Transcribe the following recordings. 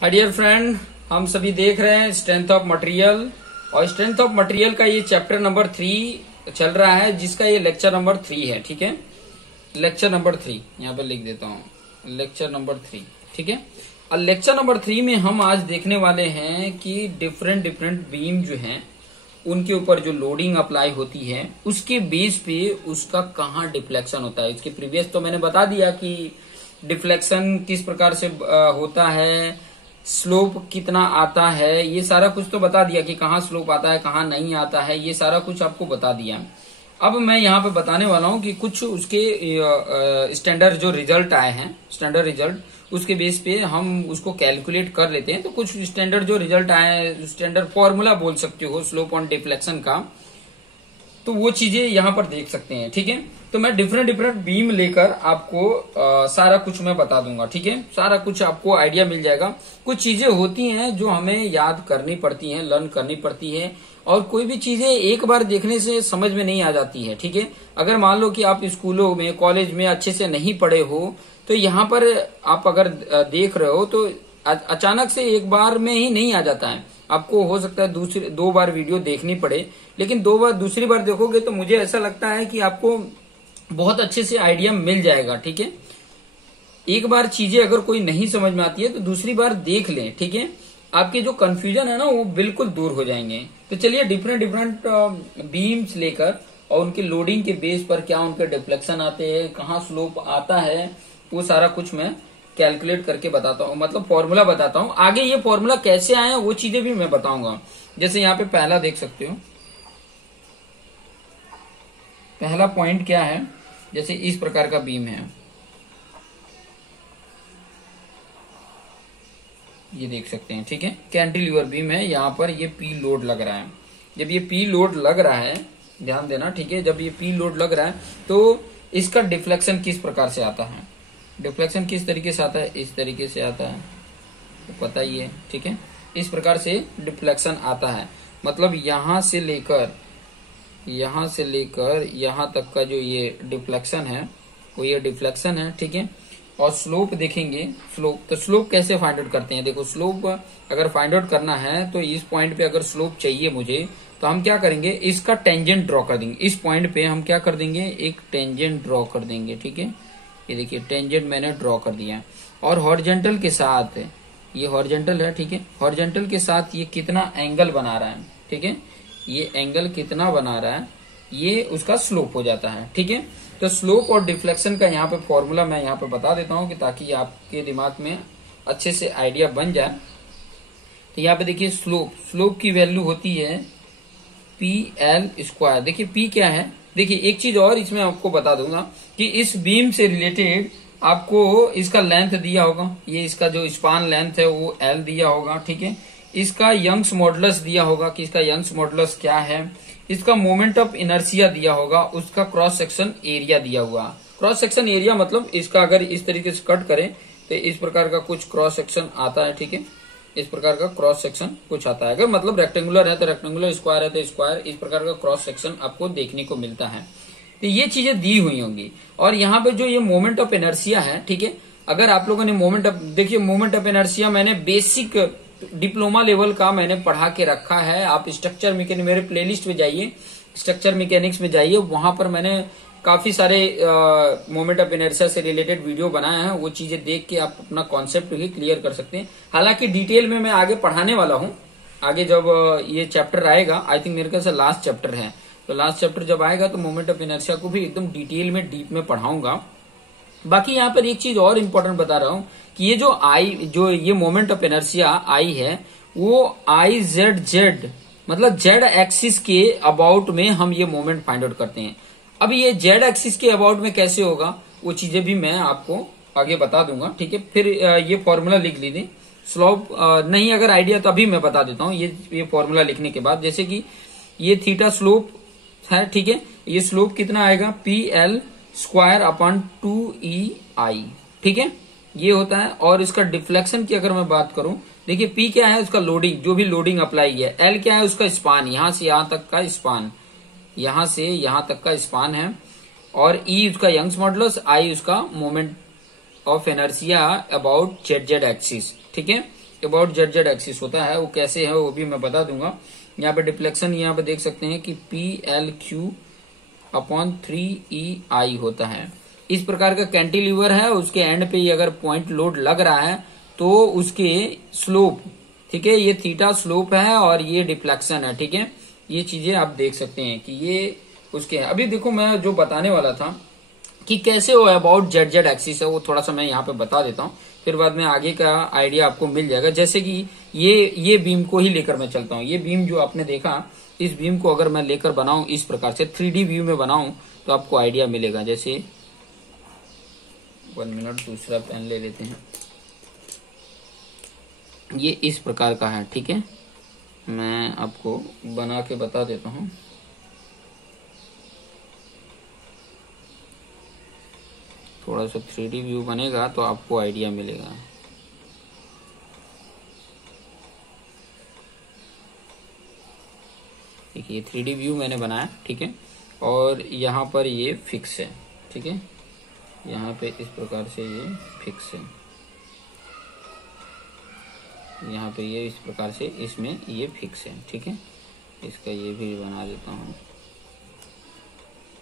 Hi dear friend, हम सभी देख रहे हैं स्ट्रेंथ ऑफ मटेरियल। और स्ट्रेंथ ऑफ मटेरियल का ये चैप्टर नंबर 3 चल रहा है, जिसका ये लेक्चर नंबर 3 है। ठीक है, लेक्चर नंबर 3 यहाँ पे लिख देता हूँ, लेक्चर नंबर 3। ठीक है, और लेक्चर नंबर 3 में हम आज देखने वाले हैं कि डिफरेंट बीम जो हैं उनके ऊपर जो लोडिंग अप्लाई होती है उसके बेस पे उसका कहाँ डिफ्लेक्शन होता है। इसके प्रीवियस तो मैंने बता दिया कि डिफ्लेक्शन किस प्रकार से होता है, स्लोप कितना आता है, ये सारा कुछ तो बता दिया कि कहाँ स्लोप आता है कहाँ नहीं आता है, ये सारा कुछ आपको बता दिया। अब मैं यहाँ पे बताने वाला हूँ कि कुछ उसके स्टैंडर्ड जो रिजल्ट आए हैं, स्टैंडर्ड रिजल्ट, उसके बेस पे हम उसको कैलकुलेट कर लेते हैं। तो कुछ स्टैंडर्ड जो रिजल्ट आए हैं, स्टैंडर्ड फॉर्मूला बोल सकते हो स्लोप ऑन डिफ्लेक्शन का, तो वो चीजें यहाँ पर देख सकते हैं। ठीक है, तो मैं डिफरेंट बीम लेकर आपको सारा कुछ मैं बता दूंगा। ठीक है, सारा कुछ आपको आइडिया मिल जाएगा। कुछ चीजें होती हैं जो हमें याद करनी पड़ती हैं, लर्न करनी पड़ती है, और कोई भी चीजें एक बार देखने से समझ में नहीं आ जाती है। ठीक है, अगर मान लो कि आप स्कूलों में, कॉलेज में अच्छे से नहीं पढ़े हो, तो यहाँ पर आप अगर देख रहे हो तो अचानक से एक बार में ही नहीं आ जाता है। आपको हो सकता है दो बार वीडियो देखनी पड़े, लेकिन दूसरी बार देखोगे तो मुझे ऐसा लगता है कि आपको बहुत अच्छे से आइडिया मिल जाएगा। ठीक है, एक बार चीजें अगर कोई नहीं समझ में आती है तो दूसरी बार देख लें। ठीक है, आपके जो कंफ्यूजन है ना वो बिल्कुल दूर हो जाएंगे। तो चलिए डिफरेंट बीम्स लेकर और उनके लोडिंग के बेस पर क्या उनके डिफ्लेक्शन आते हैं, कहाँ स्लोप आता है, वो सारा कुछ मैं कैलकुलेट करके बताता हूँ, मतलब फॉर्मूला बताता हूँ। आगे ये फॉर्मूला कैसे आए वो चीजें भी मैं बताऊंगा। जैसे यहाँ पे पहला देख सकते हो, पहला पॉइंट क्या है, जैसे इस प्रकार का बीम है, ये देख सकते हैं। ठीक है, कैंटिलीवर बीम है, यहाँ पर ये पी लोड लग रहा है। जब ये पी लोड लग रहा है, ध्यान देना। ठीक है, जब ये पी लोड लग रहा है तो इसका डिफ्लेक्शन किस प्रकार से आता है, डिफ्लेक्शन किस तरीके से आता है, इस तरीके से आता है, तो पता ही है। ठीक है, इस प्रकार से डिफ्लेक्शन आता है। मतलब यहां से लेकर यहां तक का जो ये डिफ्लेक्शन है वो ये डिफ्लेक्शन है। ठीक है, और स्लोप देखेंगे, स्लोप कैसे फाइंड आउट करते हैं। देखो, स्लोप अगर फाइंड आउट करना है तो इस पॉइंट पे अगर स्लोप चाहिए मुझे, तो हम क्या करेंगे, इसका टेंजेंट ड्रॉ कर देंगे। इस पॉइंट पे हम क्या कर देंगे, एक टेंजेंट ड्रॉ कर देंगे। ठीक है, ये देखिए टेंजेंट मैंने ड्रॉ कर दिया, और हॉरिजॉन्टल के साथ, ये हॉरिजॉन्टल है। ठीक है, हॉरिजॉन्टल के साथ ये कितना एंगल बना रहा है। ठीक है, ये एंगल कितना बना रहा है, ये उसका स्लोप हो जाता है। ठीक है, तो स्लोप और डिफ्लेक्शन का यहाँ पे फॉर्मूला मैं यहाँ पे बता देता हूँ कि ताकि आपके दिमाग में अच्छे से आइडिया बन जाए। तो यहाँ पे देखिए स्लोप की वैल्यू होती है पी एल स्क्वायर। देखिए पी क्या है, देखिए एक चीज और इसमें आपको बता दूंगा कि इस बीम से रिलेटेड आपको इसका लेंथ दिया होगा, ये इसका जो स्पान लेंथ है वो एल दिया होगा। ठीक है, इसका यंग्स मॉडुलस दिया होगा कि इसका यंग्स मॉडुलस क्या है, इसका मोमेंट ऑफ इनर्शिया दिया होगा, उसका क्रॉस सेक्शन एरिया दिया हुआ। क्रॉस सेक्शन एरिया मतलब इसका अगर इस तरीके से कट करें तो इस प्रकार का कुछ क्रॉस सेक्शन आता है। ठीक है, इस प्रकार का क्रॉस सेक्शन कुछ आता है। अगर मतलब रेक्टेंगुलर है तो रेक्टेंगुलर, स्क्वायर है तो स्क्वायर, इस प्रकार का क्रॉस सेक्शन आपको देखने को मिलता है। तो ये चीजें दी हुई होंगी। और यहाँ पे जो ये मोमेंट ऑफ इनर्शिया है, ठीक है, अगर आप लोगों ने मोमेंट ऑफ, देखिए मोमेंट ऑफ इनर्शिया मैंने बेसिक डिप्लोमा लेवल का मैंने पढ़ा के रखा है। आप स्ट्रक्चर मैकेनिक्स, मेरे प्लेलिस्ट में जाइए, स्ट्रक्चर मैकेनिक्स में जाइए, वहां पर मैंने काफी सारे मोमेंट ऑफ इनर्शिया से रिलेटेड वीडियो बनाए हैं। वो चीजें देख के आप अपना कॉन्सेप्ट भी क्लियर कर सकते हैं। हालांकि डिटेल में मैं आगे पढ़ाने वाला हूं, आगे जब ये चैप्टर आएगा, आई थिंक मेरे ख्याल से लास्ट चैप्टर है, तो लास्ट चैप्टर जब आएगा तो मोमेंट ऑफ इनर्शिया को भी एकदम डिटेल में डीप में पढ़ाऊंगा। बाकी यहाँ पर एक चीज और इम्पोर्टेंट बता रहा हूँ कि ये जो ये मोमेंट ऑफ इनर्शिया आई है वो आई जेड जेड, मतलब जेड एक्सिस के अबाउट में हम ये मोमेंट फाइंड आउट करते हैं। अब ये जेड एक्सिस के अबाउट में कैसे होगा वो चीजें भी मैं आपको आगे बता दूंगा। ठीक है, फिर ये फॉर्मूला लिख लीजिए। स्लोप नहीं अगर आइडिया तो अभी मैं बता देता हूँ ये फॉर्मूला लिखने के बाद। जैसे कि ये थीटा स्लोप है, ठीक है, ये स्लोप कितना आएगा, P L square upon 2EI। ठीक है, ये होता है। और इसका डिफ्लेक्शन की अगर मैं बात करूं, देखिए पी क्या है, उसका लोडिंग, जो भी लोडिंग अप्लाई है। एल क्या है, उसका स्पान, यहां से यहां तक का स्पान, यहां से यहां तक का स्पान है। और ई उसका यंग्स मॉडुलस, आई उसका moment of inertia about Z Z axis. ठीक है, अबाउट जेड जेड एक्सिस होता है, वो कैसे है वो भी मैं बता दूंगा। यहाँ पे डिफ्लेक्शन यहाँ पे देख सकते हैं कि PLQ/3EI होता है। इस प्रकार का कैंटिलीवर है, उसके एंड पे अगर पॉइंट लोड लग रहा है तो उसके स्लोप, ठीक है, ये थीटा स्लोप है और ये डिफ्लेक्शन है, ठीक है। ये चीजें आप देख सकते हैं कि ये उसके हैं। अभी देखो मैं जो बताने वाला था कि कैसे वो अबाउट जेड जेड एक्सिस है, वो थोड़ा सा मैं यहाँ पे बता देता हूँ, फिर बाद में आगे का आइडिया आपको मिल जाएगा। जैसे कि ये बीम को ही लेकर मैं चलता हूँ। ये बीम जो आपने देखा, इस बीम को अगर मैं लेकर बनाऊं इस प्रकार से 3D व्यू में बनाऊं तो आपको आइडिया मिलेगा। जैसे 1 मिनट, दूसरा पेन ले लेते हैं। ये इस प्रकार का है, ठीक है, मैं आपको बना के बता देता हूँ। थोड़ा सा 3D व्यू बनेगा तो आपको आइडिया मिलेगा। देखिए 3D व्यू मैंने बनाया, ठीक है, और यहाँ पर ये फिक्स है, ठीक है, यहाँ पे इस प्रकार से ये फिक्स है, यहाँ पे ये इस प्रकार से इसमें ये फिक्स है, ठीक है। इसका ये भी बना देता हूँ,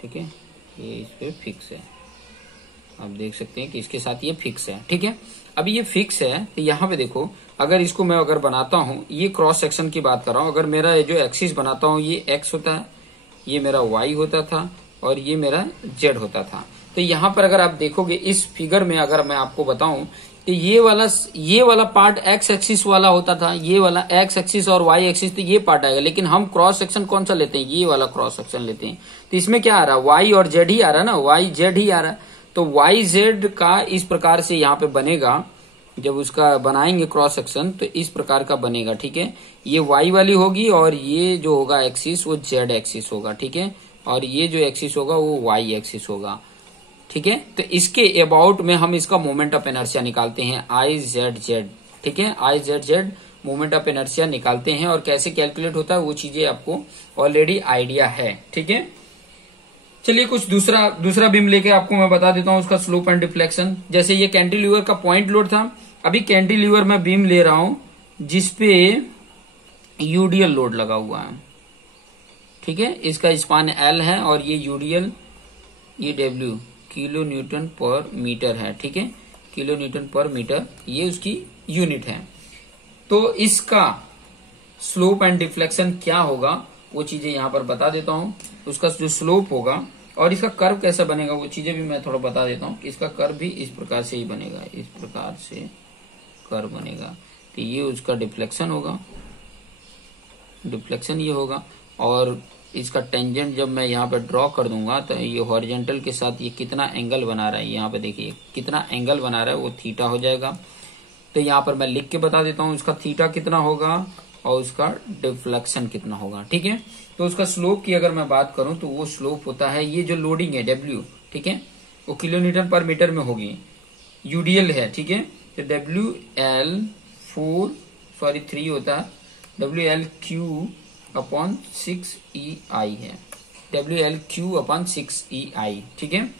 ठीक है, ये इस पे फिक्स है। आप देख सकते हैं कि इसके साथ ये फिक्स है, ठीक है। अभी ये फिक्स है तो यहाँ पे देखो, अगर इसको मैं अगर बनाता हूँ, ये क्रॉस सेक्शन की बात कर रहा हूँ, अगर मेरा जो एक्सिस बनाता हूँ ये एक्स होता है, ये मेरा वाई होता था और ये मेरा जेड होता था। तो यहाँ पर अगर आप देखोगे इस फिगर में, अगर मैं आपको बताऊं तो ये वाला पार्ट एक्स एक्सिस वाला होता था, ये वाला एक्स एक्सिस और वाई एक्सिस, तो ये पार्ट आएगा। लेकिन हम क्रॉस सेक्शन कौन सा लेते हैं, ये वाला क्रॉस सेक्शन लेते हैं। तो इसमें क्या आ रहा है, वाई और जेड ही आ रहा है ना, वाई जेड ही आ रहा है। तो वाई जेड का इस प्रकार से यहाँ पे बनेगा। जब उसका बनाएंगे क्रॉस सेक्शन तो इस प्रकार का बनेगा, ठीक है। ये वाई वाली होगी और ये जो होगा एक्सिस वो जेड एक्सिस होगा, ठीक है, और ये जो एक्सिस होगा वो वाई एक्सिस होगा, ठीक है। तो इसके अबाउट में हम इसका मोमेंट ऑफ इनर्शिया निकालते हैं, आई जेड जेड, ठीक है, I Z Z moment of inertia निकालते हैं। और कैसे कैलकुलेट होता है वो चीजें आपको ऑलरेडी आइडिया है, ठीक है। चलिए कुछ दूसरा बीम लेके आपको मैं बता देता हूं उसका स्लोप एंड डिफ्लेक्शन। जैसे ये कैंटिलीवर का पॉइंट लोड था, अभी कैंटिलीवर में बीम ले रहा हूं जिसपे यूडीएल लोड लगा हुआ है, ठीक है। इसका स्पान एल है और ये यूडीएल, ये डब्ल्यू किलो न्यूटन पर मीटर है, ठीक है, किलो न्यूटन पर मीटर ये उसकी यूनिट है। तो इसका स्लोप एंड डिफ्लेक्शन क्या होगा वो चीजें यहां पर बता देता हूं। उसका जो स्लोप होगा और इसका कर्व कैसा बनेगा वो चीजें भी मैं थोड़ा बता देता हूं। इसका कर्व भी इस प्रकार से ही बनेगा, इस प्रकार से कर्व बनेगा। तो ये उसका डिफ्लेक्शन होगा, डिफ्लेक्शन ये होगा। और इसका टेंजेंट जब मैं यहाँ पे ड्रॉ कर दूंगा तो ये हॉरिजॉन्टल के साथ ये कितना एंगल बना रहा है, यहाँ पे देखिए कितना एंगल बना रहा है, वो थीटा हो जाएगा। तो यहाँ पर मैं लिख के बता देता हूँ उसका थीटा कितना होगा और उसका डिफ्लेक्शन कितना होगा, ठीक है। तो उसका स्लोप की अगर मैं बात करूं तो वो स्लोप होता है, ये जो लोडिंग है डब्ल्यू, ठीक है, वो किलो न्यूटन पर मीटर में होगी, यूडीएल है, ठीक है। तो WL3 होता है, WLQ/6EI है, WLQ/6EI, ठीक है।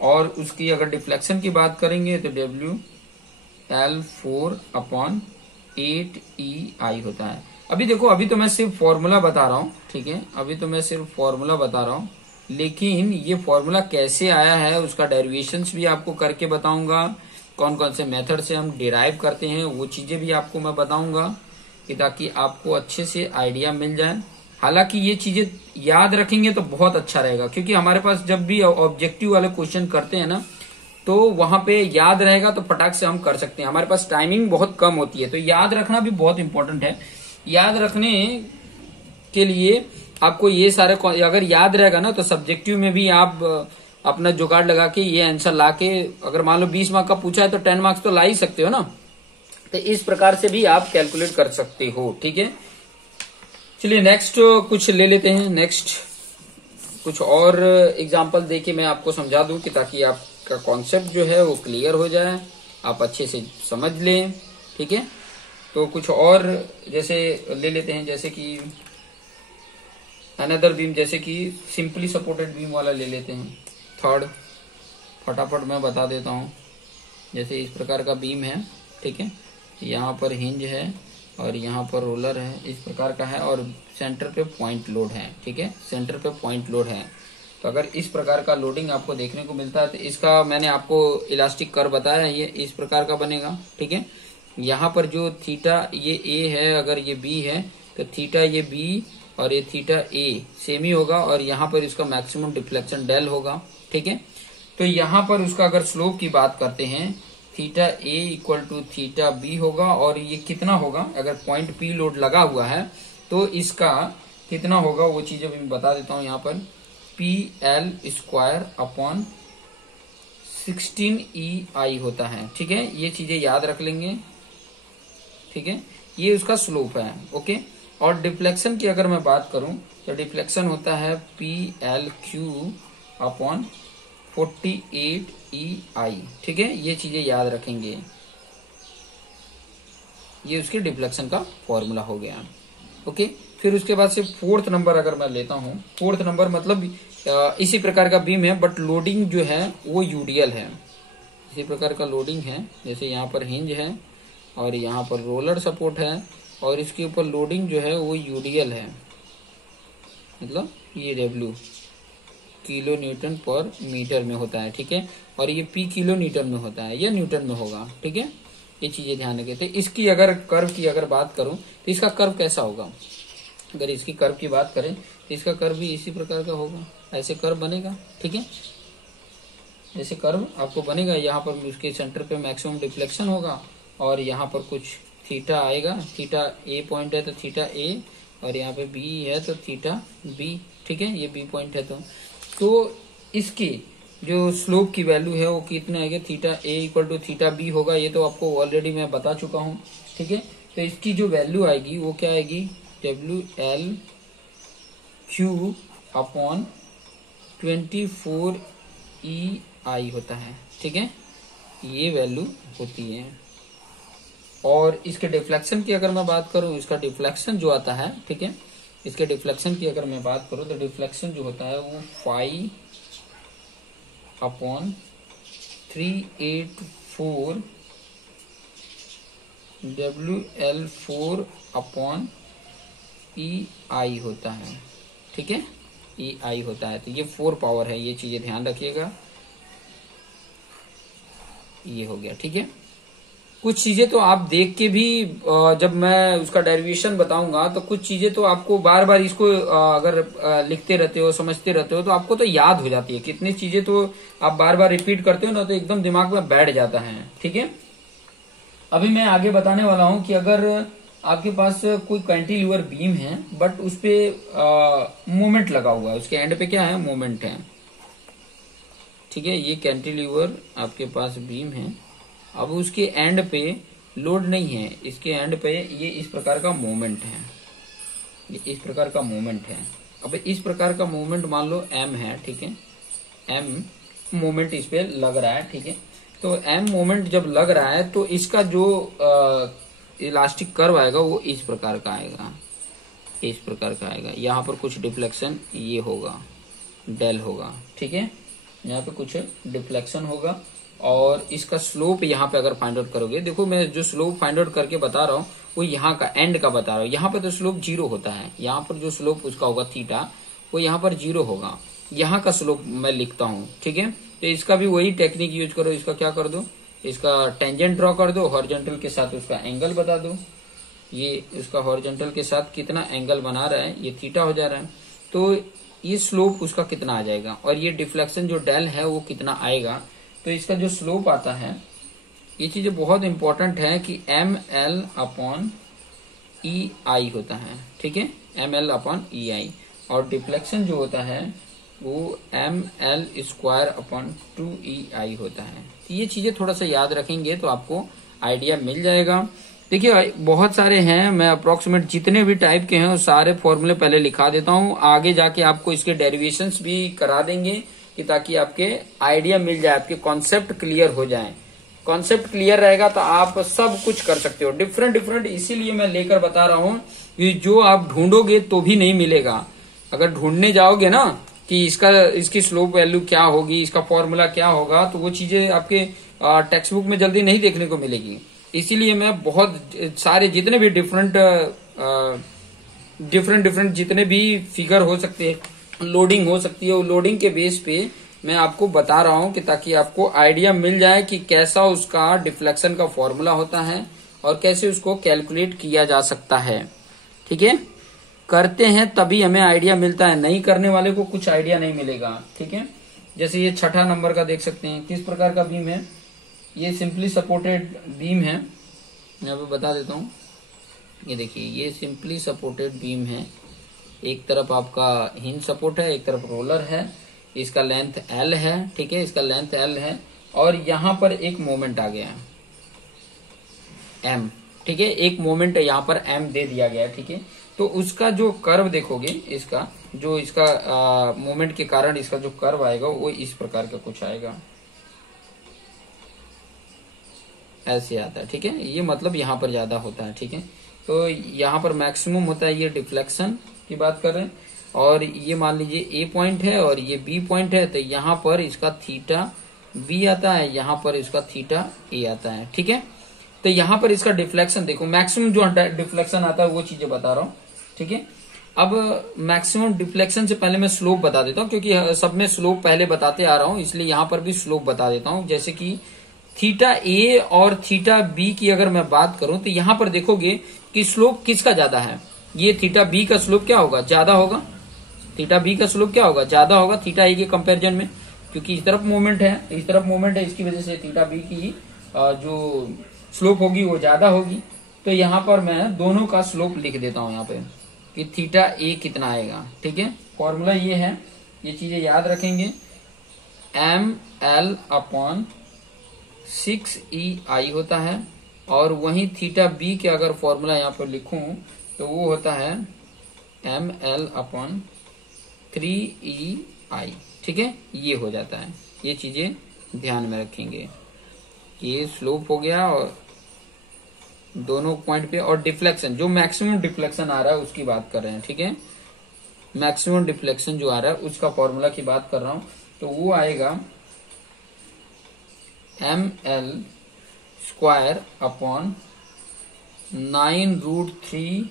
और उसकी अगर डिफ्लेक्शन की बात करेंगे तो WL4/8EI होता है। अभी देखो, अभी तो मैं सिर्फ फॉर्मूला बता रहा हूँ, ठीक है, अभी तो मैं सिर्फ फॉर्मूला बता रहा हूँ, लेकिन ये फॉर्मूला कैसे आया है उसका डेरिवेशंस भी आपको करके बताऊंगा। कौन कौन से मेथड से हम डिराइव करते हैं वो चीजें भी आपको मैं बताऊंगा, कि ताकि आपको अच्छे से आइडिया मिल जाए। हालांकि ये चीजें याद रखेंगे तो बहुत अच्छा रहेगा, क्योंकि हमारे पास जब भी ऑब्जेक्टिव वाले क्वेश्चन करते हैं ना तो वहां पे याद रहेगा तो फटाक से हम कर सकते हैं। हमारे पास टाइमिंग बहुत कम होती है, तो याद रखना भी बहुत इंपॉर्टेंट है। याद रखने के लिए आपको ये सारे अगर याद रहेगा ना तो सब्जेक्टिव में भी आप अपना जुगाड़ लगा के ये आंसर ला के, अगर मान लो 20 मार्क का पूछा है तो 10 मार्क्स तो ला ही सकते हो ना। तो इस प्रकार से भी आप कैलकुलेट कर सकते हो, ठीक है। चलिए नेक्स्ट कुछ ले लेते हैं, नेक्स्ट कुछ और एग्जांपल देके मैं आपको समझा दूं कि ताकि आपका कॉन्सेप्ट जो है वो क्लियर हो जाए, आप अच्छे से समझ लें, ठीक है। तो कुछ और जैसे ले लेते हैं, जैसे कि अनदर बीम, जैसे कि सिंपली सपोर्टेड बीम वाला ले लेते हैं। थर्ड फटाफट मैं बता देता हूं। जैसे इस प्रकार का बीम है, ठीक है, यहाँ पर हिंज है और यहाँ पर रोलर है, इस प्रकार का है और सेंटर पे पॉइंट लोड है। ठीक है, सेंटर पे पॉइंट लोड है। तो अगर इस प्रकार का लोडिंग आपको देखने को मिलता है तो इसका मैंने आपको इलास्टिक कर्व बताया है, ये इस प्रकार का बनेगा। ठीक है, यहाँ पर जो थीटा ये ए है, अगर ये बी है तो थीटा ये बी और ये थीटा ए सेम ही होगा और यहाँ पर इसका मैक्सिमम डिफ्लेक्शन डेल होगा। ठीक है, तो यहाँ पर उसका अगर स्लोप की बात करते हैं theta A equal to theta B होगा और ये कितना होगा, अगर पॉइंट पी लोड लगा हुआ है तो इसका कितना होगा वो चीजें मैं बता देता हूँ। यहाँ पर P L square upon 16EI होता है। ठीक है, ये चीजें याद रख लेंगे। ठीक है, ये उसका स्लोप है। ओके, और डिफ्लेक्शन की अगर मैं बात करूं तो डिफ्लेक्शन होता है P L Q upon 48EI। ठीक है, ये चीजें याद रखेंगे। ये उसके डिफ्लेक्शन का फॉर्मूला हो गया। ओके, फिर उसके बाद से फोर्थ नंबर अगर मैं लेता हूं, फोर्थ नंबर मतलब इसी प्रकार का बीम है बट लोडिंग जो है वो यूडीएल है। इसी प्रकार का लोडिंग है, जैसे यहाँ पर हिंज है और यहाँ पर रोलर सपोर्ट है और इसके ऊपर लोडिंग जो है वो यूडीएल है, मतलब ये डब्ल्यू किलो न्यूटन पर मीटर में होता है। ठीक है, और ये पी किलो न्यूटन में होता है या न्यूटन में होगा। ठीक है, ये चीजें ध्यान रखें। तो इसकी अगर कर्व की अगर बात करूं तो इसका कर्व कैसा होगा, अगर इसकी कर्व की बात करें तो इसका कर्व भी इसी प्रकार का होगा, ऐसे कर्व बनेगा। ठीक है, ऐसे कर्व आपको बनेगा। यहाँ पर उसके सेंटर पे मैक्सिमम डिफ्लेक्शन होगा और यहाँ पर कुछ थीटा आएगा, थीटा ए पॉइंट है तो थीटा ए और यहाँ पे बी है तो थीटा बी। ठीक है, ये बी पॉइंट है तो इसकी जो स्लोप की वैल्यू है वो कितना आएगा, theta A equal to theta B होगा। ये तो आपको ऑलरेडी मैं बता चुका हूँ। ठीक है, तो इसकी जो वैल्यू आएगी वो क्या आएगी, W L Q upon 24EI होता है। ठीक है, ये वैल्यू होती है। और इसके डिफ्लेक्शन की अगर मैं बात करूं, इसका डिफ्लेक्शन जो आता है, ठीक है, इसके डिफ्लेक्शन की अगर मैं बात करूं तो डिफ्लेक्शन जो होता है वो 5 अपॉन 384 WL4 अपॉन EI होता है। ठीक है, EI होता है। तो ये 4 पावर है, ये चीजें ध्यान रखिएगा। ये हो गया। ठीक है, कुछ चीजें तो आप देख के भी जब मैं उसका डेरिवेशन बताऊंगा तो कुछ चीजें तो आपको बार बार इसको अगर लिखते रहते हो, समझते रहते हो तो आपको तो याद हो जाती है। कितनी चीजें तो आप बार बार रिपीट करते हो ना तो एकदम दिमाग में बैठ जाता है। ठीक है, अभी मैं आगे बताने वाला हूं कि अगर आपके पास कोई कैंटिलीवर बीम है बट उस पे मोमेंट लगा हुआ है, उसके एंड पे क्या है, मोमेंट है। ठीक है, ये कैंटिलीवर आपके पास बीम है, अब उसके एंड पे लोड नहीं है, इसके एंड पे ये इस प्रकार का मोमेंट है, ये इस प्रकार का मोमेंट है। अब इस प्रकार का मोमेंट मान लो m है। ठीक है, m मोमेंट इस पे लग रहा है। ठीक है, तो m मोमेंट जब लग रहा है तो इसका जो इलास्टिक कर्व आएगा वो इस प्रकार का आएगा, इस प्रकार का आएगा। यहाँ पर कुछ डिफ्लेक्शन ये होगा, डेल होगा। ठीक है, यहाँ पे कुछ डिफ्लेक्शन होगा और इसका स्लोप यहाँ पे अगर फाइंड आउट करोगे, देखो मैं जो स्लोप फाइंड आउट करके बता रहा हूँ वो यहाँ का एंड का बता रहा हूँ। यहाँ पे तो स्लोप 0 होता है, यहाँ पर जो स्लोप उसका होगा थीटा वो यहाँ पर 0 होगा। यहाँ का स्लोप मैं लिखता हूँ। ठीक है, तो इसका भी वही टेक्निक यूज करो। इसका क्या कर दो, इसका टेंजेंट ड्रॉ कर दो, हॉरिजॉन्टल के साथ उसका एंगल बता दो। ये उसका हॉरिजॉन्टल के साथ कितना एंगल बना रहा है, ये थीटा हो जा रहा है, तो ये स्लोप उसका कितना आ जाएगा और ये डिफ्लेक्शन जो डेल है वो कितना आएगा। तो इसका जो स्लोप आता है, ये चीजें बहुत इंपॉर्टेंट है कि ML अपॉन EI होता है। ठीक है, ML अपॉन EI और डिफ्लेक्शन जो होता है वो ML स्क्वायर अपॉन 2EI होता है। तो ये चीजें थोड़ा सा याद रखेंगे तो आपको आइडिया मिल जाएगा। देखिए बहुत सारे हैं, मैं अप्रोक्सीमेट जितने भी टाइप के हैं वो सारे फॉर्मूले पहले लिखा देता हूँ, आगे जाके आपको इसके डेरिवेशंस भी करा देंगे कि ताकि आपके आइडिया मिल जाए, आपके कॉन्सेप्ट क्लियर हो जाए। कॉन्सेप्ट क्लियर रहेगा तो आप सब कुछ कर सकते हो। डिफरेंट डिफरेंट इसीलिए मैं लेकर बता रहा हूँ कि जो आप ढूंढोगे तो भी नहीं मिलेगा। अगर ढूंढने जाओगे ना कि इसकी स्लोप वैल्यू क्या होगी, इसका फॉर्मूला क्या होगा, तो वो चीजें आपके टेक्स्ट बुक में जल्दी नहीं देखने को मिलेगी। इसीलिए मैं बहुत सारे जितने भी डिफरेंट जितने भी फिगर हो सकते हैं, लोडिंग हो सकती है, वो लोडिंग के बेस पे मैं आपको बता रहा हूं कि ताकि आपको आइडिया मिल जाए कि कैसा उसका डिफ्लेक्शन का फॉर्मूला होता है और कैसे उसको कैलकुलेट किया जा सकता है। ठीक है, करते हैं तभी हमें आइडिया मिलता है, नहीं करने वाले को कुछ आइडिया नहीं मिलेगा। ठीक है, जैसे ये 6ठा नंबर का देख सकते हैं, किस प्रकार का बीम है, ये सिंपली सपोर्टेड बीम है। यहाँ पे बता देता हूँ, ये देखिए ये सिंपली सपोर्टेड बीम है। एक तरफ आपका हिंज सपोर्ट है, एक तरफ रोलर है, इसका लेंथ L है। ठीक है, इसका लेंथ L है और यहाँ पर एक मोमेंट आ गया M। ठीक है, एक मोमेंट यहाँ पर M दे दिया गया है। ठीक है, तो उसका जो कर्व देखोगे, इसका जो इसका मोमेंट के कारण इसका जो कर्व आएगा वो इस प्रकार का कुछ आएगा, ऐसे आता है। ठीक है, ये मतलब यहाँ पर ज्यादा होता है। ठीक है, तो यहाँ पर मैक्सिमम होता है, ये डिफ्लेक्शन की बात कर रहे हैं। और ये मान लीजिए ए पॉइंट है और ये बी पॉइंट है, तो यहाँ पर इसका थीटा बी आता है, यहाँ पर इसका थीटा ए आता है। ठीक है, तो यहाँ पर इसका डिफ्लेक्शन देखो, मैक्सिमम जो डिफ्लेक्शन आता है वो चीजें बता रहा हूँ। ठीक है, अब मैक्सिमम डिफ्लेक्शन से पहले मैं स्लोप बता देता हूँ, क्योंकि सब में स्लोप पहले बताते आ रहा हूँ, इसलिए यहाँ पर भी स्लोप बता देता हूँ। जैसे कि थीटा ए और थीटा बी की अगर मैं बात करूं तो यहाँ पर देखोगे कि स्लोप किसका ज्यादा है, ये थीटा बी का स्लोप क्या होगा, ज्यादा होगा। थीटा बी का स्लोप क्या होगा, ज्यादा होगा थीटा ए के कंपैरिजन में, क्योंकि इस तरफ मूवमेंट है, इस तरफ मूवमेंट है, इसकी वजह से थीटा बी की जो स्लोप होगी वो ज्यादा होगी। तो यहाँ पर मैं दोनों का स्लोप लिख देता हूँ यहाँ पे कि थीटा ए कितना आएगा। ठीक है, फॉर्मूला ये है, ये चीजें याद रखेंगे, ML/6 EI होता है। और वहीं थीटा बी के अगर फॉर्मूला यहाँ पर लिखूं तो वो होता है ML/3 EI। ठीक है, ये हो जाता है। ये चीजें ध्यान में रखेंगे, ये स्लोप हो गया और दोनों पॉइंट पे, और डिफ्लेक्शन जो मैक्सिमम डिफ्लेक्शन आ रहा है उसकी बात कर रहे हैं। ठीक है, मैक्सिमम डिफ्लेक्शन जो आ रहा है उसका फॉर्मूला की बात कर रहा हूं, तो वो आएगा ML/9√3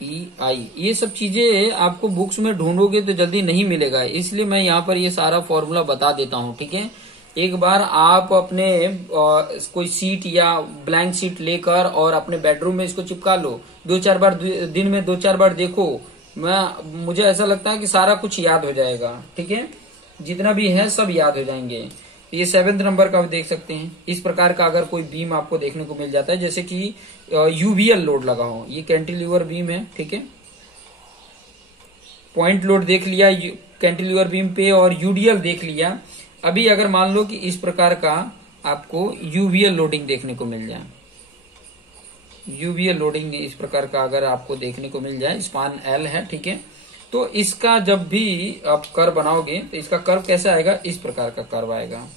EI। ये सब चीजें आपको बुक्स में ढूंढोगे तो जल्दी नहीं मिलेगा, इसलिए मैं यहाँ पर ये सारा फॉर्मूला बता देता हूँ। ठीक है, एक बार आप अपने कोई सीट या ब्लैंक सीट लेकर और अपने बेडरूम में इसको चिपका लो, 2-4 बार दिन में 2-4 बार देखो, मुझे ऐसा लगता है कि सारा कुछ याद हो जाएगा। ठीक है, जितना भी है सब याद हो जाएंगे। ये 7th नंबर का देख सकते हैं, इस प्रकार का अगर कोई बीम आपको देखने को मिल जाता है, जैसे कि यूवीएल लोड लगा हो, ये कैंटिलीवर बीम है। ठीक है, पॉइंट लोड देख लिया कैंटिलीवर बीम पे और यूडीएल देख लिया। अभी अगर मान लो कि इस प्रकार का आपको यूवीएल लोडिंग देखने को मिल जाए, यूवीएल लोडिंग इस प्रकार का अगर आपको देखने को मिल जाए, स्पान एल है। ठीक है, तो इसका जब भी आप कर्व बनाओगे तो इसका कर्व कैसा आएगा, इस प्रकार का कर्व आएगा,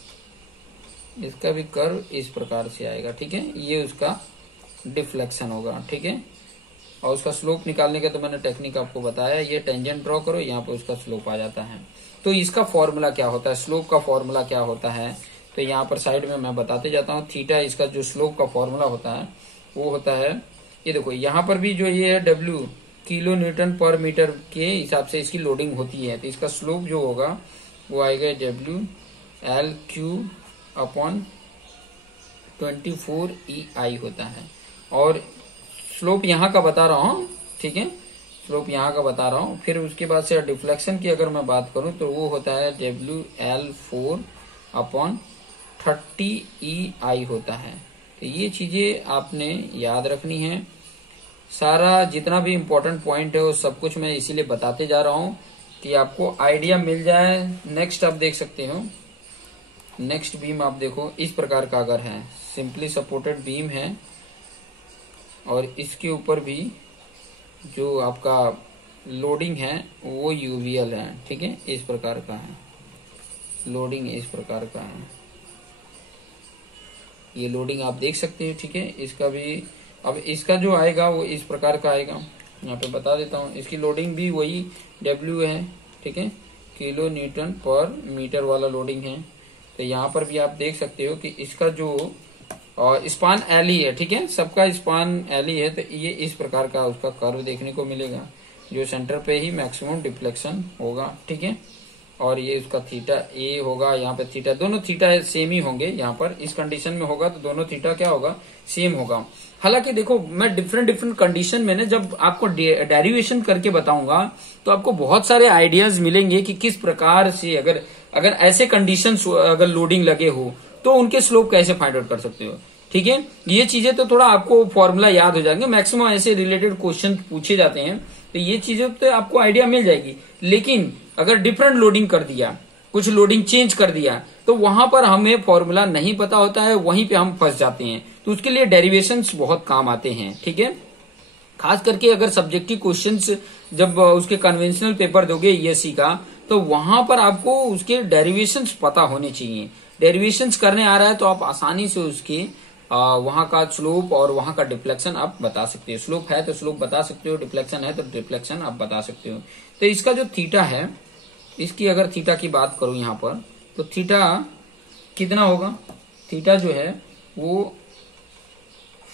इसका भी कर्व इस प्रकार से आएगा। ठीक है, ये उसका डिफ्लेक्शन होगा। ठीक है, और उसका स्लोप निकालने का तो मैंने टेक्निक आपको बताया, ये टेंजेंट ड्रॉ करो, यहाँ पे उसका स्लोप आ जाता है। तो इसका फॉर्मूला क्या होता है, स्लोप का फॉर्मूला क्या होता है, तो यहाँ पर साइड में मैं बताते जाता हूँ। थीटा इसका जो स्लोप का फॉर्मूला होता है वो होता है, ये देखो यहाँ पर भी जो ये है W किलो न्यूटन पर मीटर के हिसाब से इसकी लोडिंग होती है, तो इसका स्लोप जो होगा वो आएगा WL/24 EI होता है। और स्लोप यहाँ का बता रहा हूँ। ठीक है, स्लोप यहाँ का बता रहा हूँ। फिर उसके बाद से डिफ्लेक्शन की अगर मैं बात करूँ तो वो होता है WL/4/30 EI होता है। तो ये चीजें आपने याद रखनी है। सारा जितना भी इम्पोर्टेंट पॉइंट है वो सब कुछ मैं इसीलिए बताते जा रहा हूँ कि आपको आइडिया मिल जाए। नेक्स्ट आप देख सकते हो, नेक्स्ट बीम आप देखो, इस प्रकार का अगर है, सिंपली सपोर्टेड बीम है और इसके ऊपर भी जो आपका लोडिंग है वो यूवीएल है। ठीक है, इस प्रकार का है, लोडिंग इस प्रकार का है, ये लोडिंग आप देख सकते हो। ठीक है, इसका भी, अब इसका जो आएगा वो इस प्रकार का आएगा, यहाँ पे बता देता हूँ। इसकी लोडिंग भी वही W है। ठीक है, किलो न्यूटन पर मीटर वाला लोडिंग है। तो यहाँ पर भी आप देख सकते हो कि इसका जो और स्पान एल ही है, ठीक है, सबका स्पान एल ही है। तो ये इस प्रकार का उसका कर्व देखने को मिलेगा जो सेंटर पे ही मैक्सिमम डिफ्लेक्शन होगा, ठीक है। और ये उसका थीटा ए होगा, यहाँ पे थीटा, दोनों थीटा सेम ही होंगे। यहाँ पर इस कंडीशन में होगा तो दोनों थीटा क्या होगा, सेम होगा। हालांकि देखो मैं डिफरेंट कंडीशन में ना जब आपको डेरिवेशन करके बताऊंगा तो आपको बहुत सारे आइडियाज मिलेंगे कि किस प्रकार से अगर ऐसे कंडीशन अगर लोडिंग लगे हो तो उनके स्लोप कैसे फाइंड आउट कर सकते हो, ठीक है। ये चीजें तो थोड़ा आपको फॉर्मूला याद हो जाएंगे, मैक्सिमम ऐसे रिलेटेड क्वेश्चन पूछे जाते हैं तो ये चीजें तो आपको आइडिया मिल जाएगी। लेकिन अगर डिफरेंट लोडिंग कर दिया, कुछ लोडिंग चेंज कर दिया, तो वहां पर हमें फॉर्मूला नहीं पता होता है, वहीं पे हम फंस जाते हैं। तो उसके लिए डेरिवेशंस बहुत काम आते हैं, ठीक है। खास करके अगर सब्जेक्टिव क्वेश्चंस जब उसके कन्वेंशनल पेपर दोगे ईएससी का, तो वहां पर आपको उसके डेरिवेशंस पता होने चाहिए। डेरिवेशंस करने आ रहा है तो आप आसानी से उसके वहां का स्लोप और वहां का डिफ्लेक्शन आप बता सकते हो। स्लोप है तो स्लोप बता सकते हो, डिफ्लेक्शन है तो डिफ्लेक्शन आप बता सकते हो। तो इसका जो थीटा है, इसकी अगर थीटा की बात करूं यहाँ पर, तो थीटा कितना होगा, थीटा जो है वो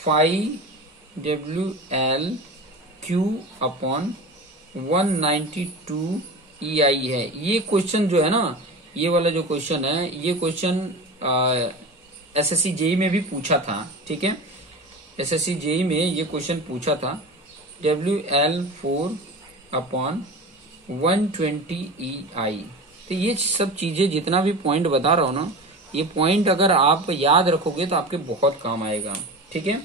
5WL Q अपॉन 192 EI है। ये क्वेश्चन जो है ना, ये वाला जो क्वेश्चन है, ये क्वेश्चन एसएससी जेई में भी पूछा था, ठीक है। एसएससी जेई में ये क्वेश्चन पूछा था, WL4 अपॉन 120 EI। तो ये सब चीजें जितना भी पॉइंट बता रहा हूं ना, ये पॉइंट अगर आप याद रखोगे तो आपके बहुत काम आएगा, ठीक है।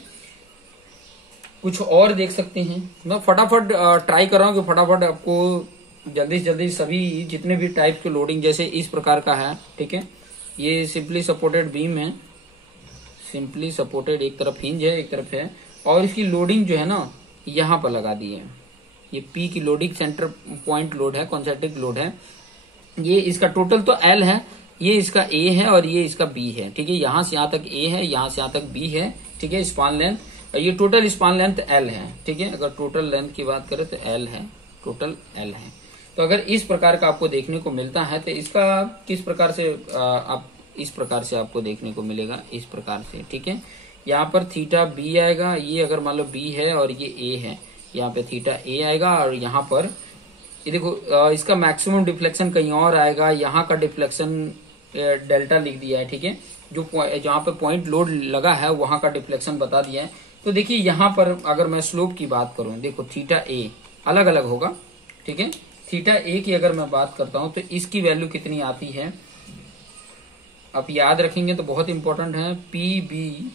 कुछ और देख सकते हैं, मैं फटाफट ट्राई कर रहा हूँ कि फटाफट आपको जल्दी से जल्दी सभी जितने भी टाइप के लोडिंग, जैसे इस प्रकार का है, ठीक है। ये सिंपली सपोर्टेड बीम है, सिंपली सपोर्टेड, एक तरफ हिंज है एक तरफ है, और इसकी लोडिंग जो है ना यहाँ पर लगा दी है। ये पी की लोडिंग सेंटर पॉइंट लोड है, कॉन्सेंट्रिक लोड है। ये इसका टोटल तो एल है, ये इसका ए है और ये इसका बी है, ठीक है। यहां से यहां तक ए है, यहां से यहां तक बी है, ठीक है, स्पान लेंथ। ये टोटल स्पान लेंथ एल है, ठीक है। अगर टोटल लेंथ की बात करें तो एल है, टोटल एल है। तो अगर इस प्रकार का आपको देखने को मिलता है तो इसका किस प्रकार से आप इस प्रकार से आपको देखने को मिलेगा, इस प्रकार से, ठीक है। यहाँ पर थीटा बी आएगा, ये अगर मान लो बी है और ये ए है, यहाँ पे थीटा ए आएगा। और यहाँ पर ये देखो इसका मैक्सिमम डिफ्लेक्शन कहीं और आएगा, यहाँ का डिफ्लेक्शन डेल्टा लिख दिया है, ठीक है। जो जहाँ पे पॉइंट लोड लगा है वहां का डिफ्लेक्शन बता दिया है। तो देखिए यहाँ पर अगर मैं स्लोप की बात करूं, देखो थीटा ए अलग अलग होगा, ठीक है। थीटा ए की अगर मैं बात करता हूं तो इसकी वैल्यू कितनी आती है, आप याद रखेंगे तो बहुत इंपॉर्टेंट है, P B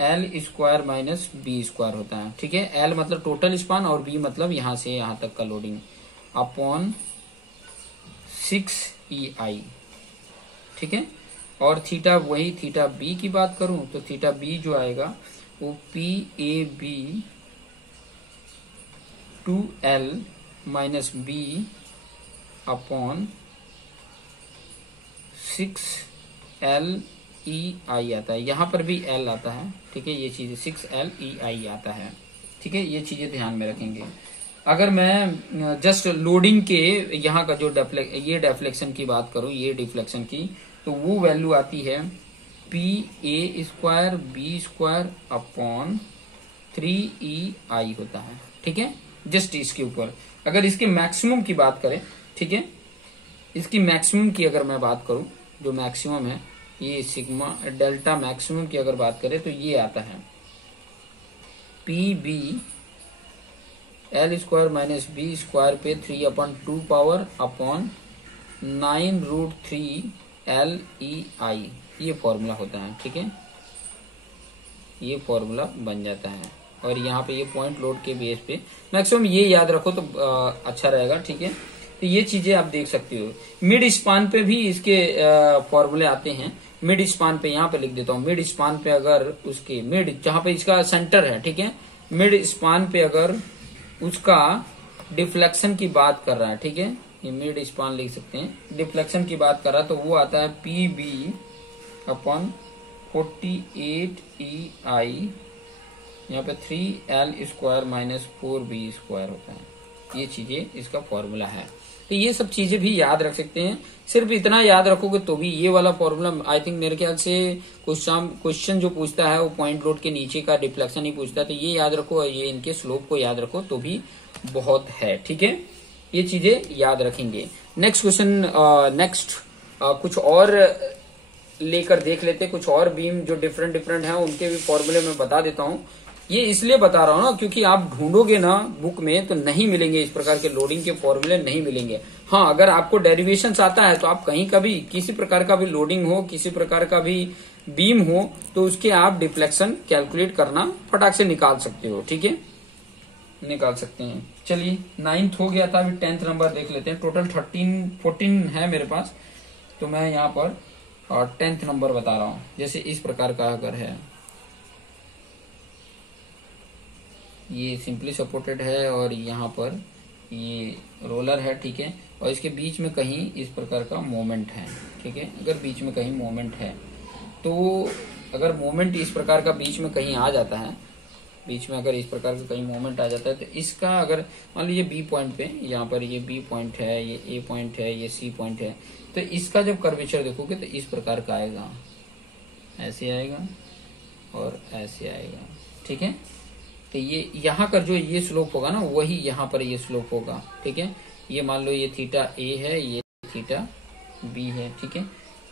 L square minus B square होता है, ठीक है। एल मतलब टोटल स्पान और बी मतलब यहां से यहां तक का लोडिंग अपॉन 6EI, ठीक है। और थीटा, वही थीटा बी की बात करूं तो थीटा बी जो आएगा वो P A B 2L minus B upon 6LEI आता है। यहां पर भी L आता है, ठीक है। ये चीजें 6LEI आता है, ठीक है। ये चीजें ध्यान में रखेंगे। अगर मैं जस्ट लोडिंग के यहाँ का जो ये डिफ्लेक्शन की बात करूं, ये डिफ्लेक्शन की, तो वो वैल्यू आती है P A square B square upon 3EI होता है, ठीक है। जस्ट इसके ऊपर अगर इसके मैक्सिमम की बात करें, ठीक है, इसकी मैक्सिमम की अगर मैं बात करूं, जो मैक्सिमम है ये सिग्मा डेल्टा मैक्सिमम की अगर बात करें तो ये आता है P B L square minus B square पे 3/2 पावर अपॉन 9√3LEI। ये फॉर्मूला होता है, ठीक है। ये फॉर्मूला बन जाता है। और यहाँ पे ये पॉइंट लोड के बेस पे मैक्सिमम, ये याद रखो तो अच्छा रहेगा, ठीक है। तो ये चीजें आप देख सकते हो। मिड स्पान पे भी इसके फॉर्मूले आते हैं। मिड स्पान पे यहाँ पे लिख देता हूँ, मिड स्पान पे अगर उसके मिड जहाँ पे इसका सेंटर है, ठीक है, मिड स्पान पे अगर उसका डिफ्लेक्शन की बात कर रहा है, ठीक है, ये मिड स्पान लिख सकते हैं, डिफ्लेक्शन की बात कर रहा है तो वो आता है पी बी अपॉन 48EI, यहाँ पे 3L square minus 4B square होता है। ये चीजें इसका फॉर्मूला है। तो ये सब चीजें भी याद रख सकते हैं। सिर्फ इतना याद रखोगे तो भी ये वाला फॉर्मूला आई थिंक मेरे ख्याल से क्वेश्चन जो पूछता है वो पॉइंट लोड के नीचे का डिफ्लेक्शन ही पूछता है, तो ये याद रखो और ये इनके स्लोप को याद रखो तो भी बहुत है। ठीक है, ये चीजें याद रखेंगे। नेक्स्ट क्वेश्चन, कुछ और लेकर देख लेते, कुछ और बीम जो डिफरेंट हैं उनके भी फॉर्मूले मैं बता देता हूँ। ये इसलिए बता रहा हूँ ना क्योंकि आप ढूंढोगे ना बुक में तो नहीं मिलेंगे, इस प्रकार के लोडिंग के फॉर्मूले नहीं मिलेंगे। हाँ, अगर आपको डेरिवेशंस आता है तो आप कहीं का भी किसी प्रकार का भी लोडिंग हो, किसी प्रकार का भी बीम हो, तो उसके आप डिफ्लेक्शन कैलकुलेट करना फटाक से निकाल सकते हो। ठीक है, निकाल सकते हैं। चलिए 9th हो गया था, अभी 10th नंबर देख लेते हैं। टोटल 14 है मेरे पास, तो मैं यहाँ पर 10th नंबर बता रहा हूँ। जैसे इस प्रकार का अगर है, ये सिंपली सपोर्टेड है और यहाँ पर ये रोलर है। ठीक है, और इसके बीच में कहीं इस प्रकार का मोमेंट है। ठीक है, अगर बीच में कहीं मोमेंट है तो अगर मोमेंट इस प्रकार का बीच में कहीं आ जाता है, बीच में अगर इस प्रकार का कहीं मोमेंट आ जाता है तो इसका अगर मान लीजिए बी पॉइंट पे, यहाँ पर ये बी पॉइंट है, ये ए पॉइंट है, ये सी पॉइंट है, तो इसका जब कर्वेचर देखोगे तो इस प्रकार का आएगा, ऐसे आएगा और ऐसे आएगा। ठीक है, तो ये यहाँ का जो ये स्लोप होगा ना वही यहाँ पर ये स्लोप होगा। ठीक है, ये मान लो ये थीटा ए है, ये थीटा बी है। ठीक है,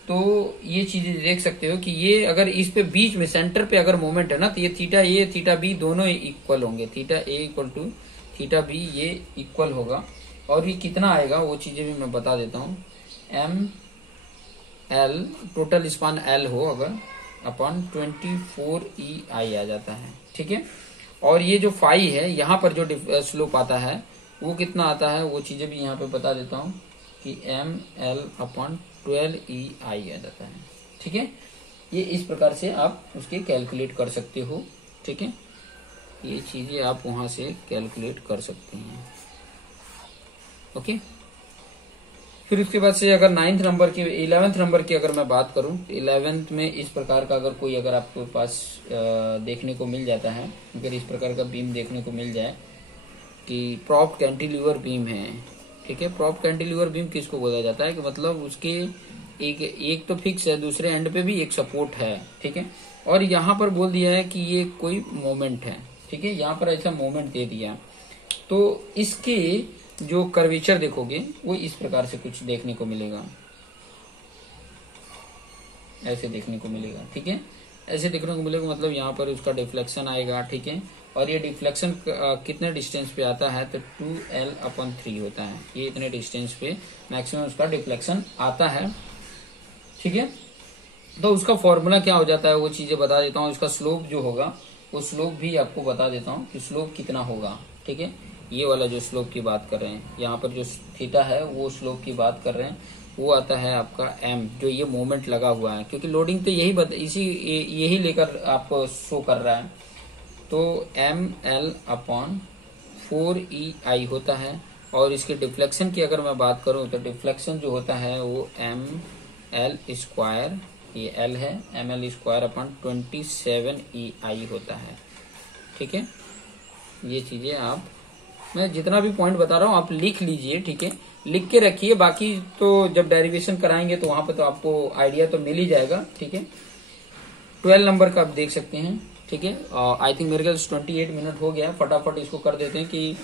तो ये चीजें देख सकते हो कि ये अगर इस पे बीच में सेंटर पे अगर मोमेंट है ना तो ये थीटा ए थीटा बी दोनों इक्वल होंगे। Theta A equal to theta B ये इक्वल होगा। और ये कितना आएगा वो चीजें भी मैं बता देता हूँ। M L total span L हो अगर अपॉन 24 ई आई आ जाता है। ठीक है, और ये जो फाई है यहाँ पर जो स्लोप आता है वो कितना आता है वो चीजें भी यहाँ पे बता देता हूँ कि एम एल अपॉन 12 ई आई आ जाता है। ठीक है, ये इस प्रकार से आप उसके कैलकुलेट कर सकते हो। ठीक है, ये चीजें आप वहां से कैलकुलेट कर सकते हैं। ओके, फिर उसके बाद से अगर 9th नंबर की 11th नंबर की अगर मैं बात करूं तो 11th में इस प्रकार का अगर कोई अगर आपके पास देखने को मिल जाता है, अगर इस प्रकार का बीम देखने को मिल जाए कि प्रॉप कैंटिलीवर बीम है। ठीक है, प्रॉप कैंटिलीवर बीम किसको बोला जाता है कि मतलब उसके एक तो फिक्स है, दूसरे एंड पे भी एक सपोर्ट है। ठीक है, और यहाँ पर बोल दिया है कि ये कोई मोमेंट है। ठीक है, यहाँ पर ऐसा मोमेंट दे दिया तो इसके जो कर्वेचर देखोगे वो इस प्रकार से कुछ देखने को मिलेगा, ऐसे देखने को मिलेगा। ठीक है, ऐसे देखने को मिलेगा मतलब यहाँ पर उसका डिफ्लेक्शन आएगा। ठीक है, और ये डिफ्लेक्शन कितने डिस्टेंस पे आता है तो 2l/3 होता है। ये इतने डिस्टेंस पे मैक्सिमम उसका डिफ्लेक्शन आता है। ठीक है, तो उसका फॉर्मूला क्या हो जाता है वो चीजें बता देता हूँ। उसका स्लोप जो होगा वो स्लोप भी आपको बता देता हूँ कि स्लोप कितना होगा। ठीक है, ये वाला जो स्लोप की बात कर रहे हैं, यहाँ पर जो थीटा है वो स्लोप की बात कर रहे हैं, वो आता है आपका m, जो ये मोमेंट लगा हुआ है क्योंकि लोडिंग तो यही लेकर आपको शो कर रहा है। तो ml/4ei होता है। और इसके डिफ्लेक्शन की अगर मैं बात करूं तो डिफ्लेक्शन जो होता है वो ml², ये l है, ml²/27ei होता है। ठीक है, ये चीजें आप मैं जितना भी पॉइंट बता रहा हूँ आप लिख लीजिए। ठीक है, लिख के रखिए, बाकी तो जब डेरिवेशन कराएंगे तो वहां पर तो आपको आइडिया तो मिल ही जाएगा। ठीक है, 12 नंबर का आप देख सकते हैं। ठीक है, आई थिंक मेरे ख्याल 28 मिनट हो गया, फटाफट इसको कर देते हैं कि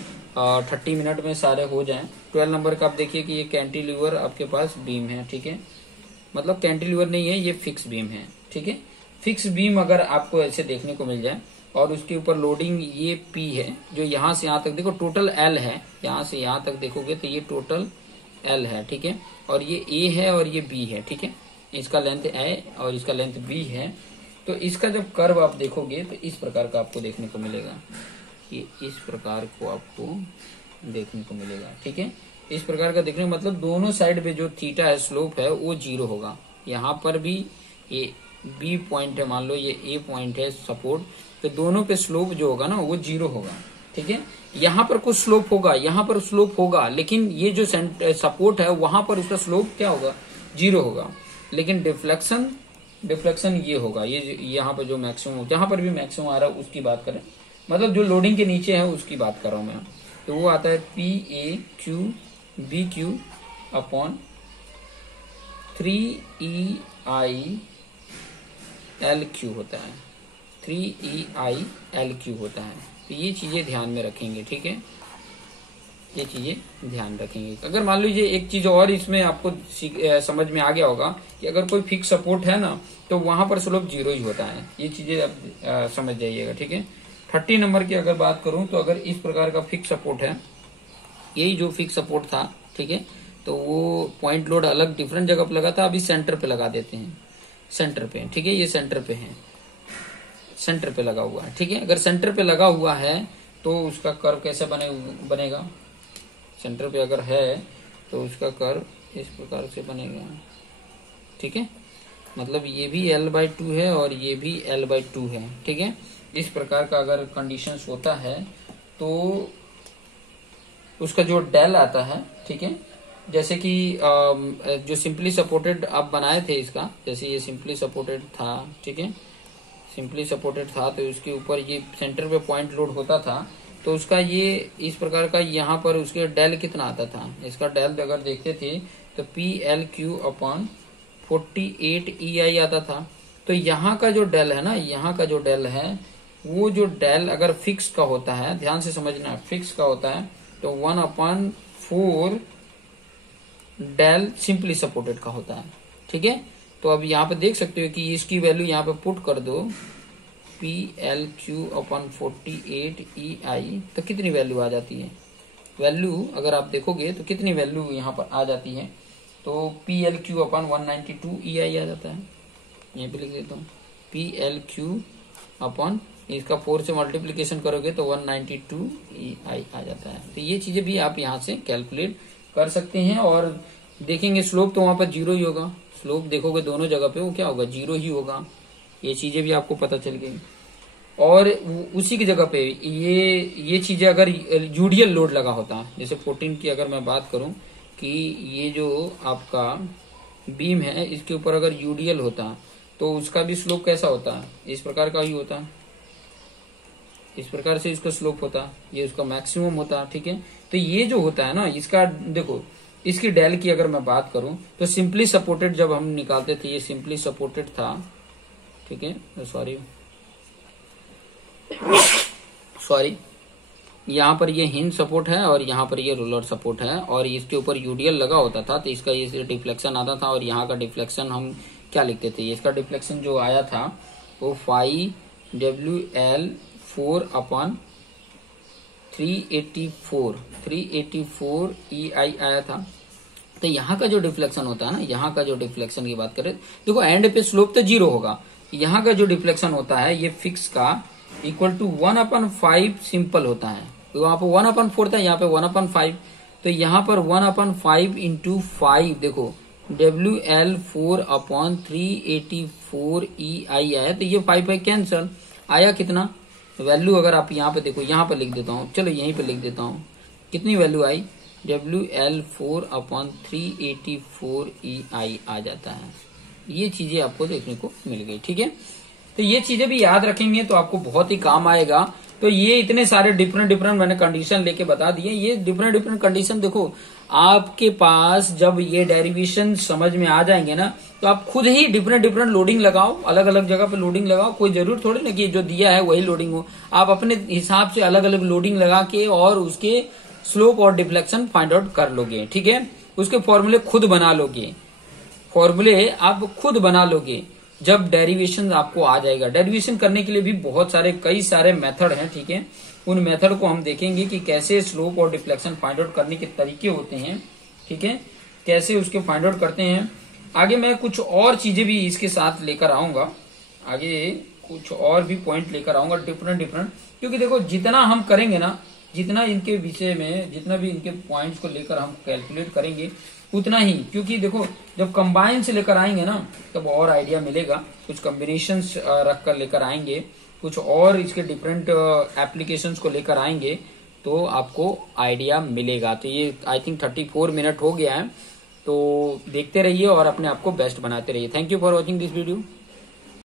30 मिनट में सारे हो जाएं। 12 नंबर का आप देखिए कि ये कैंटिलीवर आपके पास बीम है। ठीक है, मतलब कैंटिलीवर नहीं है, ये फिक्स बीम है। ठीक है, फिक्स बीम अगर आपको ऐसे देखने को मिल जाए और उसके ऊपर लोडिंग ये P है, जो यहाँ से यहाँ तक देखो टोटल L है, यहाँ से यहाँ तक देखोगे तो ये टोटल L है। ठीक है, और ये A है और ये B है। ठीक है, इसका लेंथ A और इसका लेंथ B है। तो इसका जब कर्व आप देखोगे तो इस प्रकार का आपको देखने को मिलेगा, ये इस प्रकार को आपको देखने को मिलेगा। ठीक है, इस प्रकार का देखने मतलब दोनों साइड पे जो थीटा है स्लोप है वो 0 होगा। यहाँ पर भी ये B पॉइंट है, मान लो ये A पॉइंट है सपोर्ट, तो दोनों पे स्लोप जो होगा ना वो 0 होगा। ठीक है, यहाँ पर कुछ स्लोप होगा, यहाँ पर स्लोप होगा, लेकिन ये जो सपोर्ट है वहां पर उसका स्लोप क्या होगा 0 होगा। लेकिन डिफ्लेक्शन ये होगा, ये यहाँ पर जो मैक्सिमम जहां पर भी मैक्सिमम आ रहा है उसकी बात करें, मतलब जो लोडिंग के नीचे है उसकी बात कर रहा हूं मैं, तो वो आता है PAQ B Q upon 3EILQ होता है, 3EILQ होता है। तो ये चीजें ध्यान में रखेंगे, ठीक है, ये चीजें ध्यान रखेंगे। अगर मान लीजिए एक चीज और इसमें आपको समझ में आ गया होगा कि अगर कोई फिक्स सपोर्ट है ना तो वहां पर स्लोप 0 ही होता है, ये चीजें आप समझ जाइएगा, ठीक है। 30 नंबर की अगर बात करूं तो अगर इस प्रकार का फिक्स सपोर्ट है, यही जो फिक्स सपोर्ट था, ठीक है, तो वो पॉइंट लोड अलग डिफरेंट जगह पे लगा था, अभी सेंटर पे लगा देते हैं, सेंटर पे, ठीक है, ये सेंटर पे है, सेंटर पे लगा हुआ है, ठीक है। अगर सेंटर पे लगा हुआ है तो उसका कर्व कैसे बनेगा, सेंटर पे अगर है तो उसका कर्व इस प्रकार से बनेगा, ठीक है, मतलब ये भी L/2 है और ये भी L/2 है, ठीक है। इस प्रकार का अगर कंडीशंस होता है तो उसका जो डेल आता है, ठीक है, जैसे कि जो सिंपली सपोर्टेड आप बनाए थे इसका, जैसे ये सिंपली सपोर्टेड था, ठीक है, सिंपली सपोर्टेड था तो उसके ऊपर ये सेंटर पे पॉइंट लोड होता था, तो उसका ये इस प्रकार का यहाँ पर उसके डेल कितना आता था, इसका डेल अगर देखते थे तो PLQ अपॉन 48 EI आता था। तो यहाँ का जो डेल है ना, यहाँ का जो डेल है, वो जो डेल अगर फिक्स का होता है, ध्यान से समझना, फिक्स का होता है तो 1/4 डेल सिंपली सपोर्टेड का होता है, ठीक है। तो अब यहाँ पे देख सकते हो कि इसकी वैल्यू यहाँ पे पुट कर दो, PLQ अपॉन 48 EI, तो कितनी वैल्यू आ जाती है, वैल्यू अगर आप देखोगे तो कितनी वैल्यू यहाँ पर आ जाती है, तो PLQ अपॉन 192 EI आ जाता है, यहीं पे लिख देता हूँ, PLQ अपॉन इसका 4 से मल्टीप्लीकेशन करोगे तो 192 EI आ जाता है। तो ये चीजें भी आप यहाँ से कैलकुलेट कर सकते हैं। और देखेंगे स्लोप तो वहां पर 0 ही होगा, स्लोप देखोगे दोनों जगह पे वो क्या होगा, 0 ही होगा, ये चीजें भी आपको पता चल गई। और उसी की जगह पे ये चीजें अगर यूडियल लोड लगा होता, जैसे 14 की अगर मैं बात करूं कि ये जो आपका बीम है इसके ऊपर अगर यूडियल होता तो उसका भी स्लोप कैसा होता, इस प्रकार का ही होता, इस प्रकार से इसका स्लोप होता, ये उसका मैक्सिमम होता, ठीक है। तो ये जो होता है ना, इसका देखो, इसकी डेल की अगर मैं बात करूं तो सिंपली सपोर्टेड जब हम निकालते थे, ये सिंपली सपोर्टेड था, ठीक है, सॉरी, यहाँ पर ये हिंज सपोर्ट है और यहाँ पर ये रोलर सपोर्ट है, और इसके ऊपर यूडीएल लगा होता था तो इसका ये डिफ्लेक्शन आता था, और यहाँ का डिफ्लेक्शन हम क्या लिखते थे, इसका डिफ्लेक्शन जो आया था वो 5WL4 अपॉन 384 EI आया था। तो यहाँ का जो डिफ्लेक्शन होता है ना, यहाँ का जो डिफ्लेक्शन की बात करें, देखो एंड पे स्लोप तो 0 होगा, यहाँ का जो डिफ्लेक्शन होता है ये फिक्स का इक्वल टू 1/5 सिंपल होता है, तो वहां पर 1/4 था, यहाँ पे 1/5, तो यहाँ पर 1/5 इंटू 5, देखो WL4 अपॉन 384 EI आया, तो ये 5 कैंसल आया, कितना वैल्यू अगर आप यहाँ पे देखो, यहाँ पे लिख देता हूँ, चलो यहीं पे लिख देता हूँ, कितनी वैल्यू आई, WL4 अपॉन 384 EI आ जाता है। ये चीजें आपको देखने को मिल गई, ठीक है। तो ये चीजें भी याद रखेंगे तो आपको बहुत ही काम आएगा। तो ये इतने सारे डिफरेंट मैंने कंडीशन लेके बता दिए, ये डिफरेंट कंडीशन देखो, आपके पास जब ये डेरिवेशन समझ में आ जाएंगे ना तो आप खुद ही डिफरेंट लोडिंग लगाओ, अलग अलग जगह पे लोडिंग लगाओ, कोई जरूर थोड़ी ना कि जो दिया है वही लोडिंग हो, आप अपने हिसाब से अलग अलग लोडिंग लगा के और उसके स्लोप और डिफ्लेक्शन फाइंड आउट कर लोगे, ठीक है। उसके फॉर्मूले खुद बना लोगे, फॉर्मूले आप खुद बना लोगे जब डेरिवेशन आपको आ जाएगा। डेरिवेशन करने के लिए भी बहुत सारे कई सारे मेथड हैं, ठीक है, उन मेथड को हम देखेंगे कि कैसे स्लोप और डिफ्लेक्शन फाइंड आउट करने के तरीके होते हैं, ठीक है, कैसे उसके फाइंड आउट करते हैं। आगे मैं कुछ और चीजें भी इसके साथ लेकर आऊंगा, आगे कुछ और भी पॉइंट लेकर आऊंगा डिफरेंट, क्योंकि देखो जितना हम करेंगे ना, जितना इनके विषय में जितना भी इनके पॉइंट्स को लेकर हम कैलकुलेट करेंगे उतना ही, क्योंकि देखो जब कंबाइन से लेकर आएंगे ना तब और आइडिया मिलेगा, कुछ कॉम्बिनेशंस रख कर लेकर आएंगे, कुछ और इसके डिफरेंट एप्लीकेशंस को लेकर आएंगे तो आपको आइडिया मिलेगा। तो ये आई थिंक 34 मिनट हो गया है, तो देखते रहिए और अपने आप को बेस्ट बनाते रहिए। Thank you for watching this video.